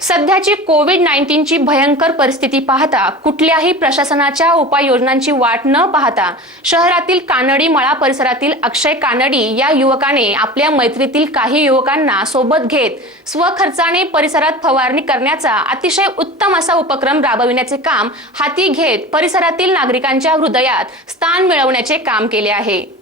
सध्याची कोविड नाईन्टीनची भयंकर परिस्थिती पाहता कुठल्याही प्रशासनाच्या उपाययोजनांची वाट न पाहता शहरातील कानडी मळा परिसरातील अक्षय कानडी या युवकाने आपल्या मैत्रीतील काही युवकांना सोबत घेत स्वखर्चाने परिसरात फवारणी करण्याचा अतिशय उत्तम असा उपक्रम राबविण्याचे काम हाती घेत परिसरातील नागरिकांच्या हृदयात स्थान मिळवण्याचे काम केले आहे.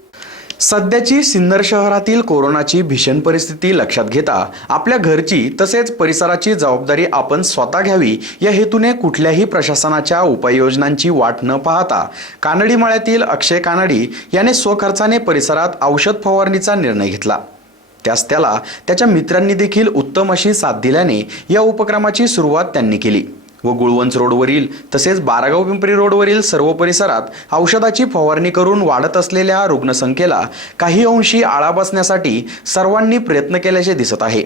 सध्याची सिन्नर शहरातील कोरोनाची भीषण परिस्थिती लक्षात घेता आपल्या घरची तसेच परिसराची जबाबदारी आपण स्वतः घ्यावी या हेतूने कुठल्याही प्रशासनाच्या उपाययोजनांची वाट न पाहता कानडी माळ्यातील अक्षय कानडी याने स्वखर्चाने परिसरात औषध फवारणीचा निर्णय घेतला. त्यास त्याला त्याच्या मित्रांनी देखील उत्तम अशी साथ दिल्याने या उपक्रमाची सुरुवात त्यांनी केली. व गुळवंच रोडवरील तसेच बारागाव पिंपरी रोडवरील सर्व परिसरात औषधाची फवारणी करून वाढत असलेल्या रुग्णसंख्येला काही अंशी आळा बसण्यासाठी सर्वांनी प्रयत्न केल्याचे दिसत आहे.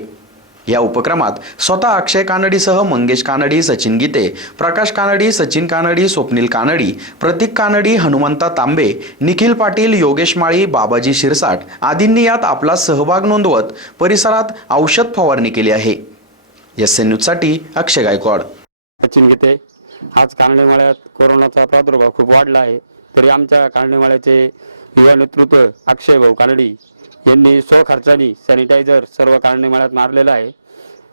या उपक्रमात स्वतः अक्षय कानडीसह मंगेश कानडी सचिन गीते प्रकाश कानडी सचिन कानडी स्वप्नील कानडी प्रतीक कानडी हनुमंता तांबे निखिल पाटील योगेश माळी बाबाजी शिरसाट आदींनी यात आपला सहभाग नोंदवत परिसरात औषध फवारणी केली आहे. एस एन न्यूजसाठी अक्षय गायकवाड. सचिन गीते आज कानडीमाळ्यात कोरोनाचा प्रादुर्भाव खूप वाढला आहे. तरी आमच्या कानडीमाळ्याचे युवा नेतृत्व अक्षय भाऊ कानडी यांनी स्वखर्चानी सॅनिटायझर सर्व कानडीमाळ्यात मारलेलं आहे.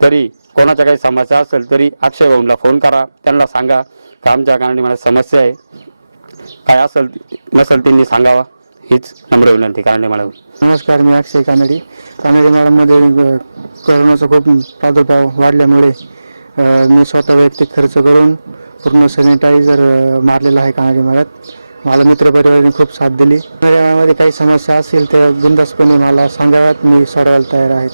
तरी कोणाच्या काही समस्या असेल तरी अक्षय भाऊंना फोन करा. त्यांना सांगा का आमच्या कानडीमाळ्यात समस्या आहे. काय असेल नसेल त्यांनी सांगावा. हीच नम्र विनंती कानडीमाळ्यावर नमस्कार मी अक्षय कानडी. कानडी मॅडममध्ये करोनाचा खूप प्रादुर्भाव वाढल्यामुळे मी स्वतः वैयक्तिक खर्च करून पूर्ण सॅनिटायझर मारलेला आहे कानडी मेळ्यात. मला मित्रपरिवाराने खूप साथ दिली. कानडी काही समस्या असतील त्या बिंदासपणे मला सांगाव्यात. मी सोडवायला तयार आहेत